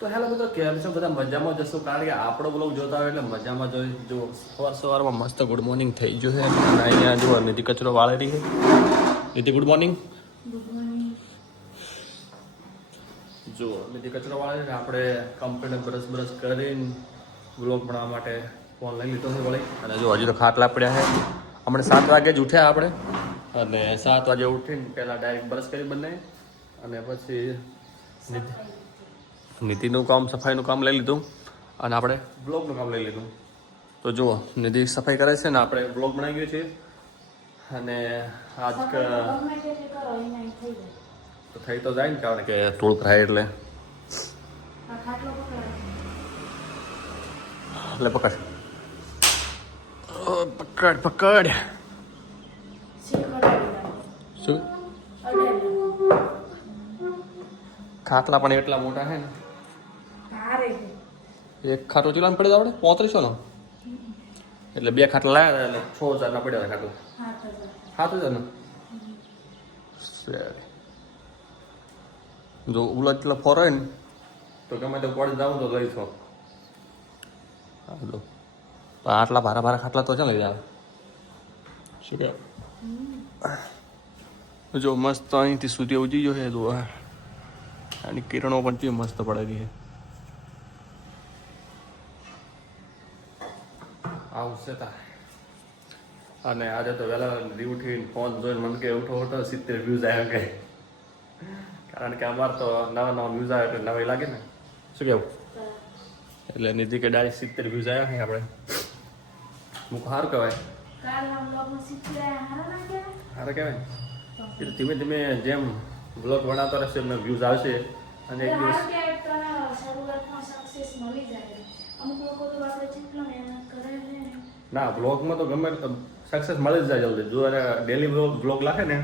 તો હેલો મિત્રો, કેમ છો બધા? મજામાં જશો, કારણ કે આપણો બ્લોગ જોતા હોય એટલે મજામાં જોઈ. જો સવારમાં મસ્ત ગુડ મોર્નિંગ થઈ ગયું છે અને અહીંયા જો નિધિ કચરો વાળી રહી છે. નિધિ ગુડ મોર્નિંગ. જો નિધિ કચરો વાળે છે. આપણે કમ્પ્લીટ બ્રશ કરીને બ્લોગ બનાવવા માટે ફોન લઈ લીધો છે વળી. અને જો હજી તો ખાટલા પડ્યા છે. હમણાં 7 વાગે જ ઉઠ્યા આપણે, અને 7 વાગે ઉઠીને પહેલાં ડાયરેક્ટ બ્રશ કરી બંને, અને પછી નીતિનું કામ, સફાઈનું કામ લઈ લીધું અને આપણે બ્લોગનું કામ લઈ લીધું. તો જુઓ, નિધિ સફાઈ કરે છે ને આપણે બ્લોગ બનાવીએ છીએ. અને આજ તો થઈ તો જાય ને, કારણ કે થોડુંક થાય એટલે પકડ પકડ પકડ. શું ખાટલા પણ એટલા મોટા છે ને, એક ખાટલો ચલાવવાનું પડે આપણે 3500 નો, એટલે 2 ખાટલા લાવ્યા એટલે 6000 ના પડ્યા ખાટલું. 7000 નું. જો ઉલટ એટલે ફોર હોય ને તો ગમે તે પડી જાવ તો લઈ છો. હા, આટલા ભારા ખાટલા તો છે લઈ જાવ. શું કે જો મસ્ત અહીંથી સુધી ઉજી ગયો છે. જો આની કિરણો પણ કેવી મસ્ત પડેલી છે. આવશે તા. અને આજે તો વહેલા ઉઠીને ફોન જોઈને મને કે ઉઠો 70 વ્યૂઝ આવ્યા કે, કારણ કે અમારે તો નવા વ્યૂઝ આવે એટલે નવાઈ લાગે ને. શું કેવું? એટલે નિધિ કે ડાયરેક્ટ 70 વ્યૂઝ આવ્યા છે આપણે. હું સારું કહેવાય, સારું કહેવાય. એટલે ધીમે ધીમે જેમ બ્લોગ બનાવતો રહેશે એમને વ્યૂઝ આવશે. અને એક દિવસ ના, બ્લોગમાં તો ગમે તો સક્સેસ મળી જ જાય જલ્દી. જો એને ડેલી બ્લોગ લાગે ને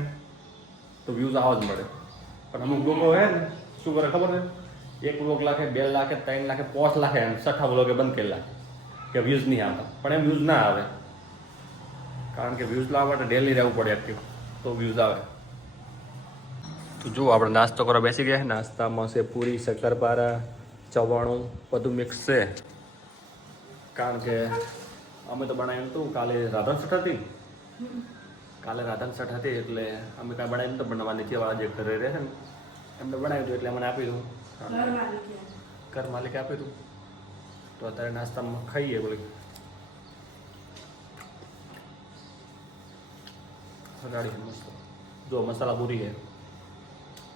તો વ્યૂઝ આવવા જ મળે. પણ અમુક લોકો હે ને શું કરે ખબર છે? એક બ્લોગ લાખે, 2 લાખે, 3 લાખે, 5 લાખે, એમ 6 બ્લોગે બંધ કરેલા કે વ્યૂઝ નહીં આવતા. પણ એમ વ્યૂઝ ના આવે, કારણ કે વ્યૂઝ લાવવા માટે ડેલી રહેવું પડે એક્ટિવ, તો વ્યૂઝ આવે. તો જો આપણે નાસ્તો કરવા બેસી ગયા. નાસ્તામાં છે પૂરી, શક્કરપારા, ચવાણું, બધું મિક્સ છે. કારણ કે અમે તો બનાવ્યું હતું કાલે રાધન છઠ હતી. એટલે અમે કાંઈ બનાવ્યું તો બનાવવા નીચેવાળા જે ઘરે રહે છે ને એમને બનાવ્યું હતું, એટલે મને આપી દઉં. ઘર માલિકે આપી દઉં. તો અત્યારે નાસ્તામાં ખાઈએ બોલી ગાડી મસ્ત. જો મસાલા પૂરી છે,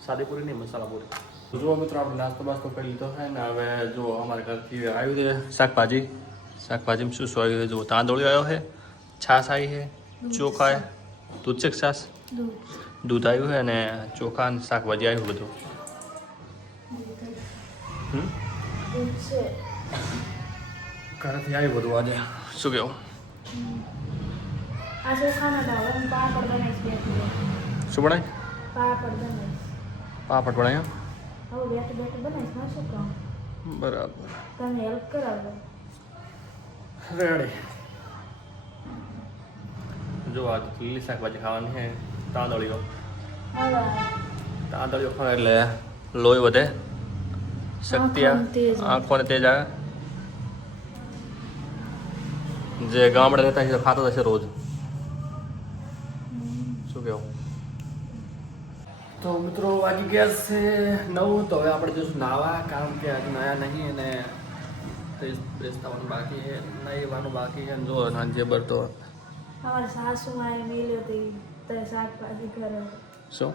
સાદી પૂરી નહીં, મસાલા પૂરી. તો જુઓ મિત્રો, આપણે નાસ્તો કરી લીધો છે ને. હવે જો અમારે ઘરથી આવ્યું છે શાકભાજીમાં શું આવ્યું છે? જો તાંદોળિયો આવ્યો છે, છાશ આવી છે, ચોખા, દૂધ છે, છાશ, દૂધ આવ્યું છે, અને ચોખા અને શાકભાજી આવ્યું બધું. ઘરેથી આવ્યું બધું આજે. શું કેવું? શું બનાય? પાપડ બનાય. બરાબર, રેડી. જો આ લીલી શાકભાજી ખાવાની છે. તાંદળીઓ ખાય એટલે લોહી વધે, શક્તિ આવે, આંખોને તેજ આવે. જે ગામડે રહેતા છે ખાતો હશે રોજ. શું કેવું? તો મિત્રો વાગી ગયા છે 9. તો હવે આપણે જઈશું નાવા, કારણ કે હજુ નાયા નહીં અને બેસવાનું બાકી છે, નાહવાનું બાકી છે. જો સાંજે બરતો સાસુમાએ મેલ્યો તો શાકભાજી કરે. શું?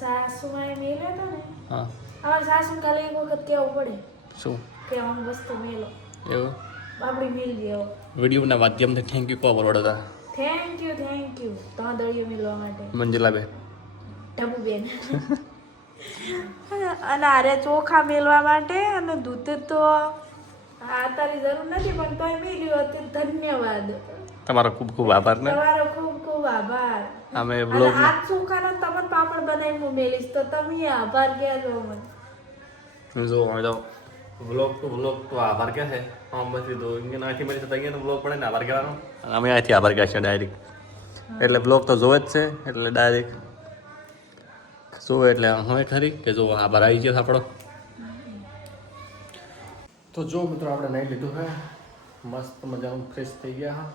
સાસુમાએ મેલ્યો તો ને. હા, અમારા સાસુ કાલે એક વખત કેવું પડે. શું કે આમ વસ્તુ મેલો, એવું? બાપડી મેલ જેવો. વિડીયોના માધ્યમથી થેન્ક યુ કહો વડોદરા. થેન્ક યુ તાંદળીઓ મેળવા માટે. મંજુલાબેન, ટબુબેન. અને આરે ચોખા મેળવા માટે, અને દૂધ તો તારી જરૂર નથી પણ તોય મેળ્યું હતું. ધન્યવાદ, તમારો ખૂબ ખૂબ આભાર ને. તમારો ખૂબ ખૂબ આભાર. અમે બ્લોગ આ ચોખાનો તમને પાપડ બનાવીને હું મેલીશ તો તમે આભાર કહેજો મને. જો વ્લોગ તો આભાર કહે છે. પછી તો અહીંયા અહીંથી મળી અહીંયા તો વ્લોગ પડે ને આભાર કહેવાનો. અમે અહીંથી આભાર કહે છે ડાયરેક્ટ. એટલે બ્લોગ તો જોવે જ છે, એટલે ડાયરેક્ટ જોવે એટલે હું ખરી કે જો આભાર આવી ગયો આપણો. તો જો મિત્રો આપણે નહીં લીધું હે મસ્ત મજાનું ફ્રેશ થઈ ગયા હા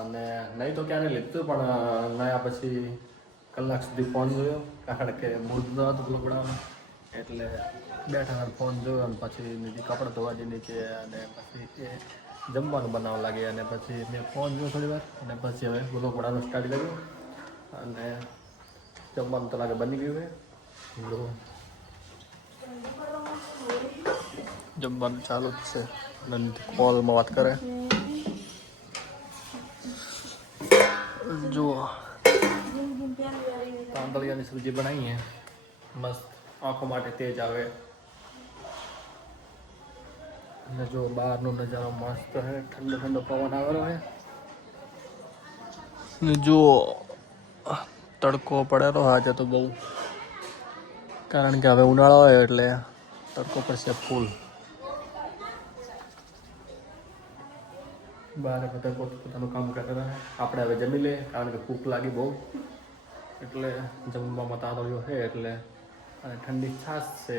અને નહીં તો ક્યારે લીધું પણ નયા પછી કલાક સુધી ફોન જોયો કારણ કે મૂડ ન હતું બ્લોગ બનાવવાનું એટલે બેઠા ફોન જોયો અને પછી નીચે કપડાં ધોવા જઈ નીચે અને પછી એ જમવાનું બનાવવા લાગી અને પછી મેં ફોન જોયો થોડી વાર અને પછી હવે બ્લોગ બનાવવાનું સ્ટાર્ટ કર્યું અને જમવાનું તો લાગે બની ગયું છે જમવાનું ચાલુ જ છે કોલમાં વાત કરે જુઓ તાંદળિયાની સબ્જી બનાવીએ મસ્ત આંખો માટે તેજ આવે અને જો બહારનો નજારો મસ્ત છે ઠંડો ઠંડો પવન આવેલો છે ને જુઓ તડકો પડેલો આજે તો બહુ કારણ કે હવે ઉનાળો હોય એટલે તડકો પડશે ફૂલ બહાર બધા પોતાનું કામ કરતા આપણે હવે જમી લે કારણ કે ભૂખ લાગી બહુ એટલે જમવામાં તાતળિયો છે એટલે અને ઠંડી છાશ છે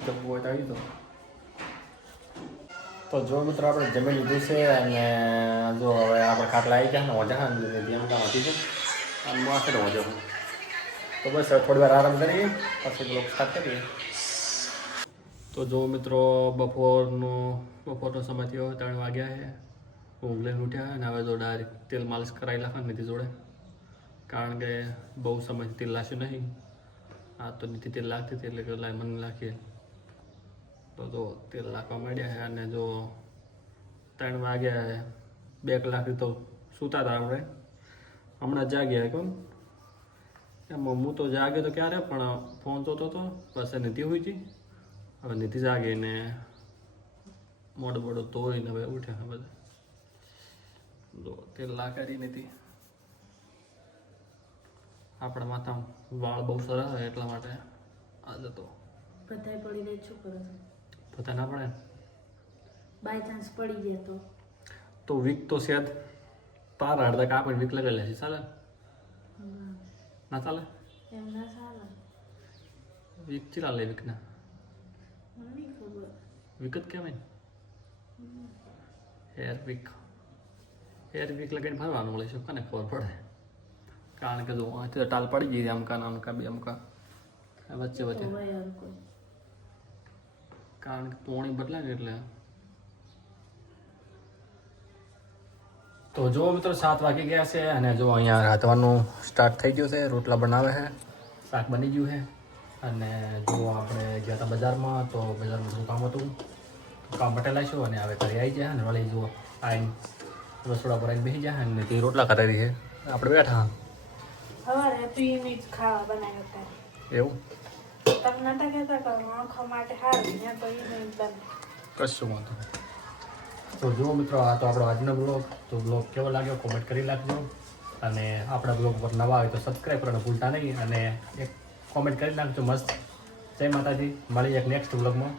જમવું હોય તો આવી તો જો મિત્રો આપણે જમી લીધું છે અને જો હવે આપણે ખાટલા આવી ગયા ને વજા ધ્યાન કામ હતી છે અને હું આખરે વજો તો બસ હવે થોડી વાર આરામ કરીએ પછી બ્લોગ સ્ટાર્ટ કરીએ તો જો મિત્રો બપોરનો સમય થયો 3 વાગ્યા છે ઊંઘ લઈને ઉઠ્યા અને હવે જો ડાયરેક્ટ તેલ માલિશ કરાવી નાખવા નીતિ જોડે કારણ કે બહુ સમયથી તેલ લાગ્યું નહીં આ તો નીતિ તેલ લાગતી હતી એટલે કે લાય મને નાખીએ તો જો તેલ નાખવા માંડ્યા છે અને જો 3 વાગ્યા 2 કલાકથી તો સૂતા હતા આપણે હમણાં જાગ્યા કોણ એમ હું તો જાગ્યો તો ક્યારે પણ ફોન જોતો હતો બસ નીતિ હોય હતી હવે નીતિ જાગીને મોડું તોડીને હવે ઉઠ્યા બધા જો તેલ લાગાડી નથી આપણા માથા વાળ બહુ સરસ હોય એટલા માટે આજે તો બધાય પડી જાય શું કરે પતા ના પડે બાય ચાન્સ પડી જાય તો વીક તો શાયદ તારા અડધા કાપડ વીક લગાવી લે ચાલે ના ચાલે એમ ના ચાલે વીક ચીલા લે વીકના મને નહીં ખબર વીક જ કહેવાય હેર વીક લગાવીને ફરવાનું મળે છે કોને ખબર પડે કારણ કે જો અહીંથી ટાલ પડી ગઈ અમકા બે અમકા વચ્ચે કારણ કે પોણી બદલાય ને એટલે તો જો મિત્રો 7 વાગી ગયા છે અને જો અહીંયા રાંધવાનું સ્ટાર્ટ થઈ ગયું છે રોટલા બનાવે છે શાક બની ગયું છે અને જો આપણે ગયા હતા બજારમાં તો બજારમાં થોડું કામ હતું કામ પટેલાઈશું અને હવે ઘરે આવી જાય અને વળી જુઓ આવીને રસોડા પર આવીને બેસી જાય અને તે રોટલા કરાવી છે આપણે બેઠા સવારે પીને ખાવા બનાવ્યો હતા એવું તમને નતા કહેતા કે આંખો માટે સારું ને તો એ નહીં બને કશું વાંધો નહીં તો જુઓ મિત્રો આ તો આપણો આજનો બ્લોગ તો બ્લોગ કેવો લાગ્યો કોમેન્ટ કરી નાખજો અને આપણા બ્લોગ પર નવા આવે તો સબસ્ક્રાઈબ કરવાનું ભૂલતા નહીં અને એક કોમેન્ટ કરી નાખજો મસ્ત જય માતાજી મળી એક નેક્સ્ટ બ્લોગમાં